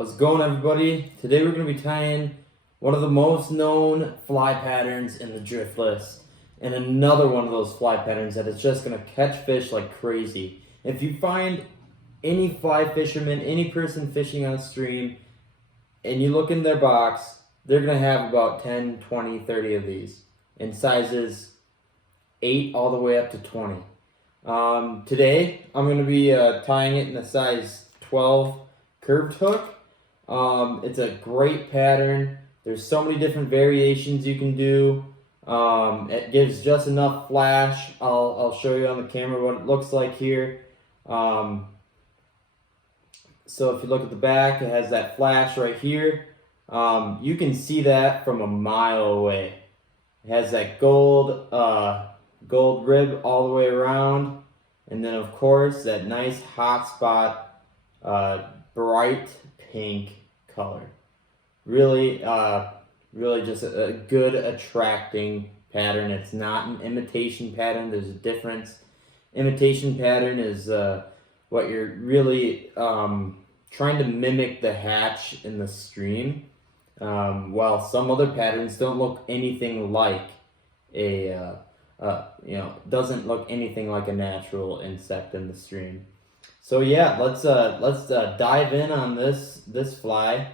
How's it going, everybody? Today we're going to be tying one of the most known fly patterns in the Driftless, and another one of those fly patterns that is just going to catch fish like crazy. If you find any fly fisherman, any person fishing on a stream, and you look in their box, they're going to have about 10, 20, 30 of these in sizes 8 all the way up to 20. Today I'm going to be tying it in a size 12 curved hook. It's a great pattern. There's so many different variations you can do. It gives just enough flash. I'll show you on the camera what it looks like here. So if you look at the back, it has that flash right here. You can see that from a mile away. It has that gold rib all the way around, and then of course that nice hot spot, bright pink color. Really just a good attracting pattern. It's not an imitation pattern. There's a difference. Imitation pattern is what you're really trying to mimic the hatch in the stream, while some other patterns don't look anything like doesn't look anything like a natural insect in the stream. So yeah, let's dive in on this fly.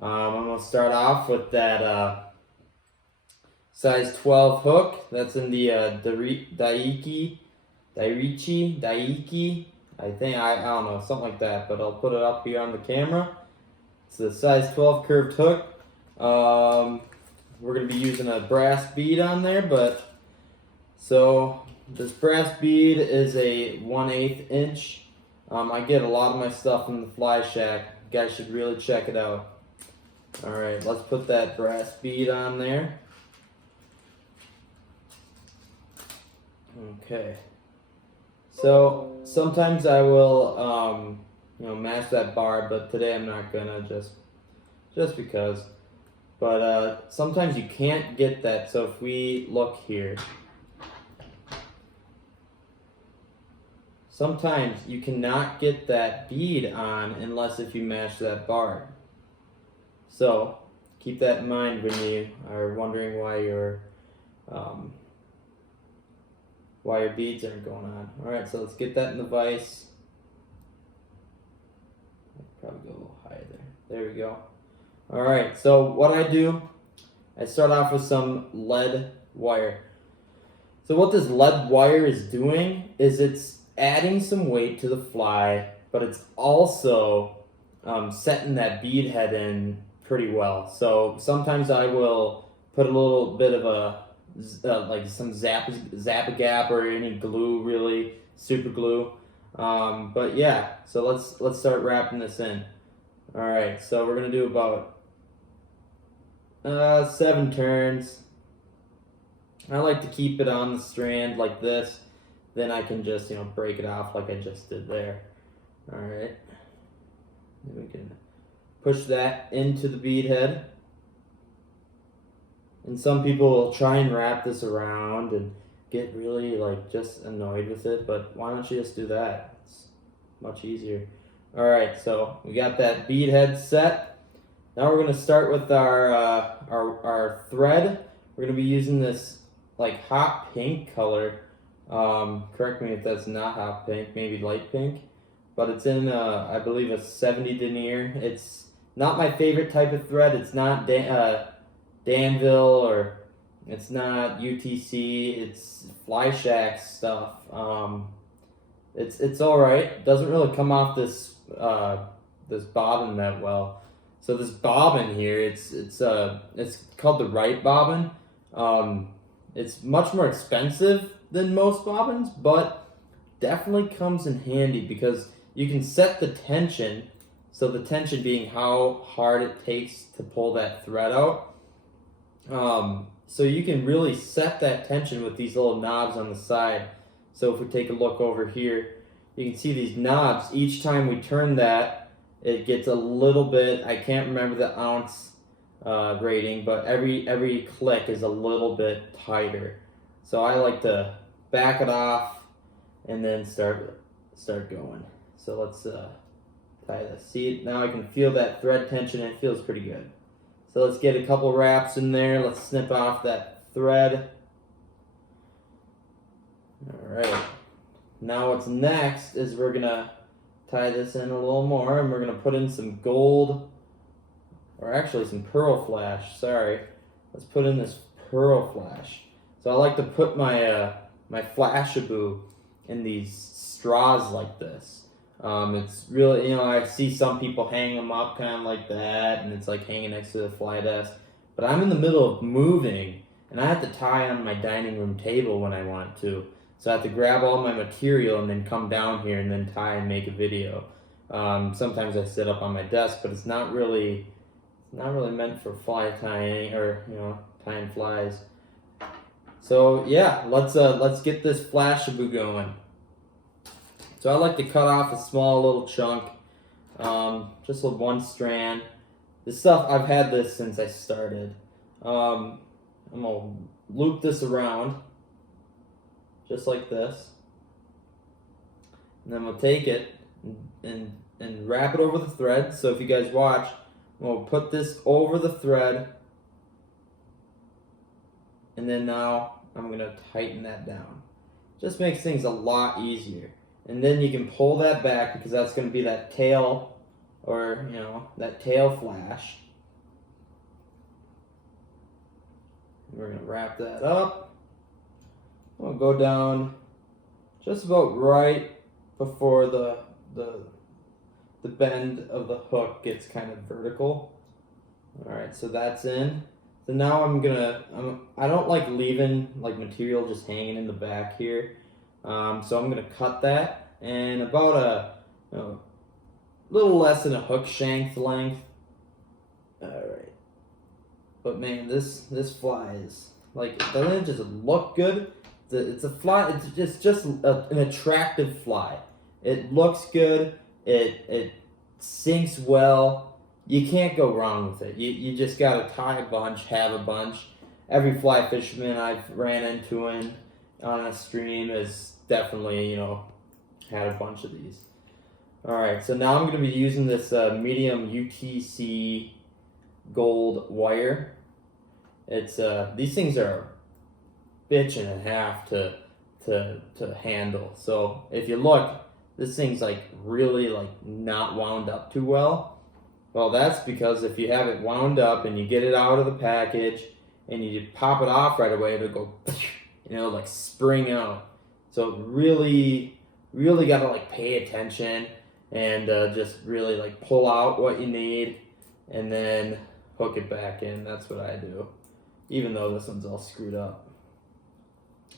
I'm gonna start off with that size 12 hook. That's in the Daiki. I think I don't know, something like that. But I'll put it up here on the camera. It's the size 12 curved hook. We're gonna be using a brass bead on there, but so this brass bead is a 1/8 inch. I get a lot of my stuff from the Fly Shack. You guys should really check it out. Alright, let's put that brass bead on there. Okay. So sometimes I will match that barb, but today I'm not gonna, just because. But sometimes you can't get that, so if we look here, sometimes you cannot get that bead on unless if you match that barb. So keep that in mind when you are wondering why your beads aren't going on. Alright, so let's get that in the vise. Probably go a little higher there. There we go. Alright, so what I do, I start off with some lead wire. So what this lead wire is doing is it's adding some weight to the fly, but it's also setting that bead head in pretty well. So sometimes I will put a little bit of a like some Zap-A-Gap or any glue, really super glue. But yeah, so let's start wrapping this in. All right, so we're gonna do about 7 turns. I like to keep it on the strand like this. Then I can just break it off like I just did there. All right, then we can push that into the bead head. And some people will try and wrap this around and get really just annoyed with it, but why don't you just do that? It's much easier. Alright, so we got that bead head set. Now we're gonna start with our thread. We're gonna be using this hot pink color. Correct me if that's not hot pink, maybe light pink. But it's in I believe a 70 denier. It's not my favorite type of thread. It's not Danville, or it's not UTC. It's Fly Shack stuff. It's all right. Doesn't really come off this bobbin that well. So this bobbin here, it's called the right bobbin. It's much more expensive than most bobbins, but definitely comes in handy because you can set the tension. So the tension being how hard it takes to pull that thread out. So you can really set that tension with these little knobs on the side. So if we take a look over here, you can see these knobs. Each time we turn that, it gets a little bit, I can't remember the ounce rating, but every click is a little bit tighter. So I like to back it off and then start going. So let's tie this. See, now I can feel that thread tension and it feels pretty good. So let's get a couple wraps in there. Let's snip off that thread. Alright. Now what's next is we're gonna tie this in a little more, and we're gonna put in some gold, or actually some pearl flash, sorry. Let's put in this pearl flash. So I like to put my my Flashaboo in these straws like this. It's really, I see some people hang them up kind of like that, and it's like hanging next to the fly desk. But I'm in the middle of moving, and I have to tie on my dining room table when I want to. So I have to grab all my material and then come down here and then tie and make a video. Sometimes I sit up on my desk, but it's not really meant for fly tying or tying flies. So yeah, let's get this Flashaboo going. So I like to cut off a small little chunk, just with one strand. This stuff, I've had this since I started. I'm gonna loop this around, just like this. And then we'll take it and wrap it over the thread. So if you guys watch, we'll put this over the thread. And then now I'm gonna tighten that down. Just makes things a lot easier. And then you can pull that back because that's going to be that tail, or that tail flash. We're going to wrap that up. We'll go down just about right before the bend of the hook gets kind of vertical. All right, so that's in. So now I don't like leaving like material just hanging in the back here. So I'm going to cut that, and about a little less than a hook shank length. Alright. But man, this fly is, like, it doesn't just look good. It's a fly, it's just an attractive fly. It looks good, it sinks well. You can't go wrong with it. You just got to tie a bunch, have a bunch. Every fly fisherman I've ran into on a stream is definitely, had a bunch of these. Alright, so now I'm going to be using this medium UTC gold wire. It's these things are a bitch and a half to handle. So if you look, this thing's like really not wound up too well. Well, that's because if you have it wound up and you get it out of the package and you pop it off right away, it'll go like spring out. So really gotta pay attention and just really pull out what you need and then hook it back in. That's what I do, even though this one's all screwed up.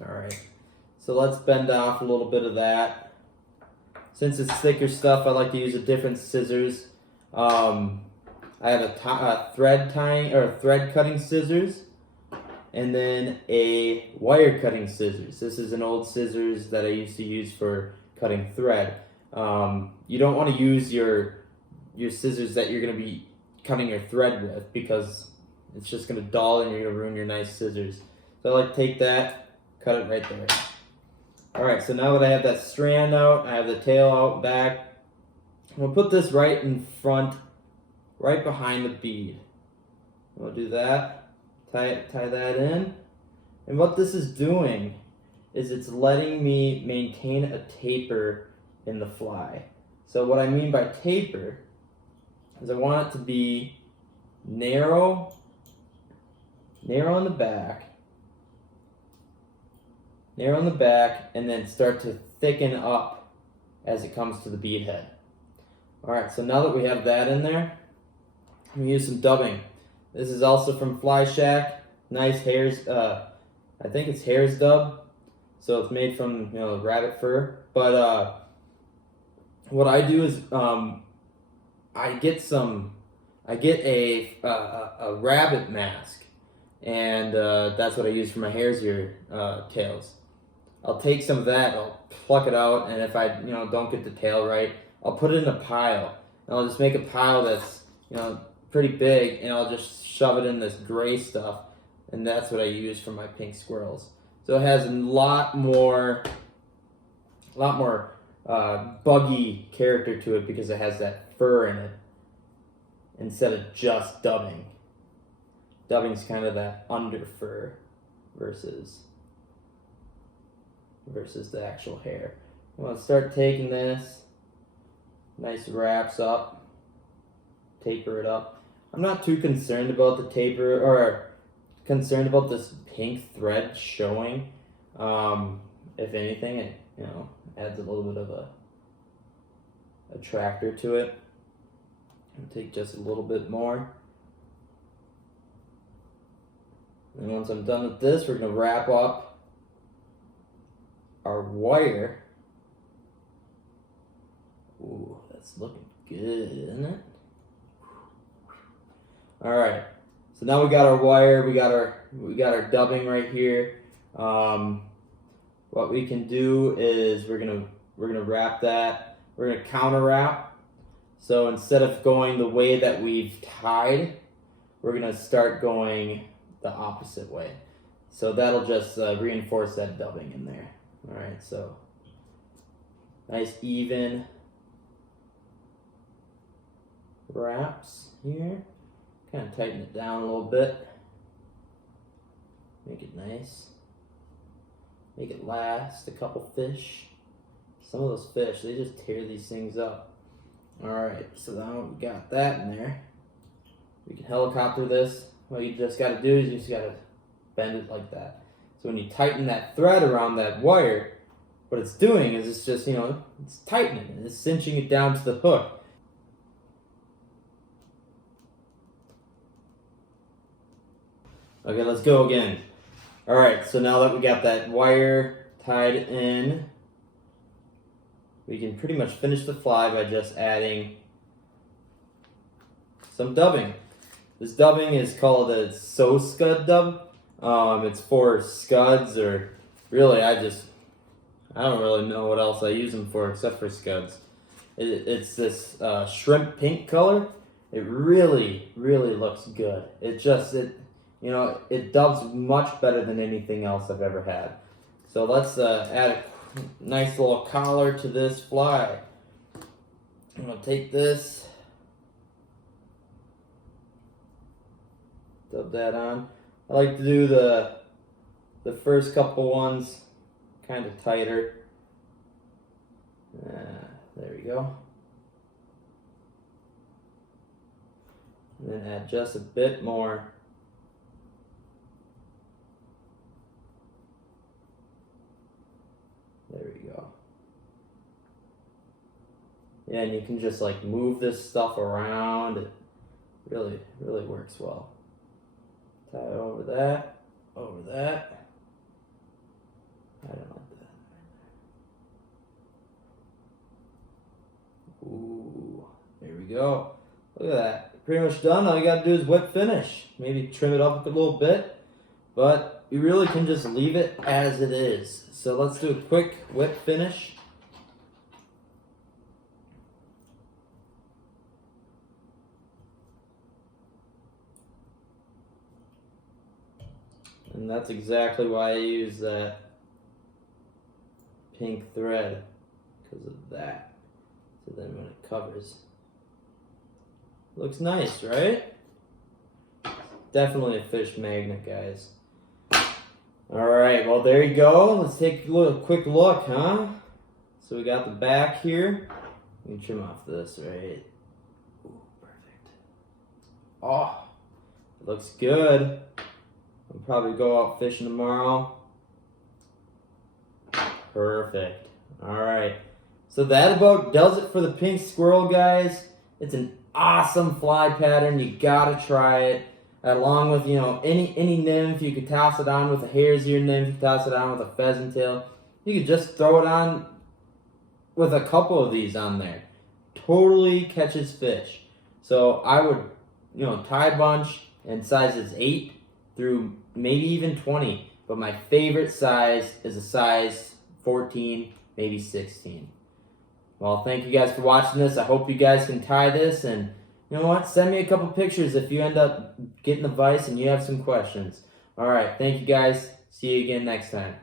Alright, so let's bend off a little bit of that. Since it's thicker stuff, I like to use a different scissors. I have a thread cutting scissors, and then a wire cutting scissors. This is an old scissors that I used to use for cutting thread. You don't want to use your scissors that you're going to be cutting your thread with, because it's just going to dull and you're going to ruin your nice scissors. So I like to take that, cut it right there. Alright, so now that I have that strand out, I have the tail out back, I'm going to put this right in front, right behind the bead. We'll do that. Tie that in, and what this is doing is it's letting me maintain a taper in the fly. So what I mean by taper is I want it to be narrow on the back, and then start to thicken up as it comes to the bead head. Alright, so now that we have that in there, I'm going to use some dubbing. This is also from Fly Shack. Nice hairs, I think it's hares dub. So it's made from rabbit fur. But what I do is I get a rabbit mask, and that's what I use for my hare's ear tails. I'll take some of that, I'll pluck it out, and if I don't get the tail right, I'll put it in a pile. And I'll just make a pile that's pretty big, and I'll just shove it in this gray stuff, and that's what I use for my pink squirrels. So it has a lot more buggy character to it because it has that fur in it instead of just dubbing. Dubbing's kind of that under fur versus the actual hair. I'm going to start taking this, nice wraps up, taper it up. I'm not too concerned about the taper, or concerned about this pink thread showing. If anything, it adds a little bit of a attractor to it. I'll take just a little bit more. And once I'm done with this, we're going to wrap up our wire. Ooh, that's looking good, isn't it? All right. So now we got our wire. We got our dubbing right here. What we can do is we're gonna wrap that. We're gonna counter wrap. So instead of going the way that we've tied, we're gonna start going the opposite way. So that'll just reinforce that dubbing in there. All right. So nice even wraps here. Kind of tighten it down a little bit. Make it nice. Make it last a couple fish. Some of those fish, they just tear these things up. Alright, so now we got that in there. We can helicopter this. What you just got to do is you just got to bend it like that. So when you tighten that thread around that wire, what it's doing is it's just, it's tightening it. It's cinching it down to the hook. Okay, let's go again. Alright, so now that we got that wire tied in, we can pretty much finish the fly by just adding some dubbing. This dubbing is called a scud dub. It's for scuds, or really I don't really know what else I use them for except for scuds. It's this shrimp pink color. It really, really looks good. It dubs much better than anything else I've ever had. So let's add a nice little collar to this fly. I'm going to take this, dub that on. I like to do the first couple ones kind of tighter. There we go. And then add just a bit more. There we go. Yeah, and you can just like move this stuff around. It really, really works well. Tie it over that, over that. I don't like that. Ooh, there we go. Look at that. Pretty much done. All you gotta do is whip finish. Maybe trim it up a little bit, but you really can just leave it as it is. So let's do a quick whip finish. And that's exactly why I use that pink thread, because of that. So then when it covers, looks nice, right? Definitely a fish magnet, guys. Alright, well there you go. Let's take a quick look, huh? So we got the back here. We can trim off this, right? Ooh, perfect. Oh, it looks good. I'll probably go out fishing tomorrow. Perfect. Alright. So that about does it for the pink squirrel, guys. It's an awesome fly pattern. You gotta try it. Along with, any nymph, you could toss it on with a hare's ear nymph, you could toss it on with a pheasant tail. You could just throw it on with a couple of these on there. Totally catches fish. So I would, tie a bunch in sizes 8 through maybe even 20. But my favorite size is a size 14, maybe 16. Well, thank you guys for watching this. I hope you guys can tie this, and you know what? Send me a couple pictures if you end up getting the vise and you have some questions. All right. Thank you guys. See you again next time.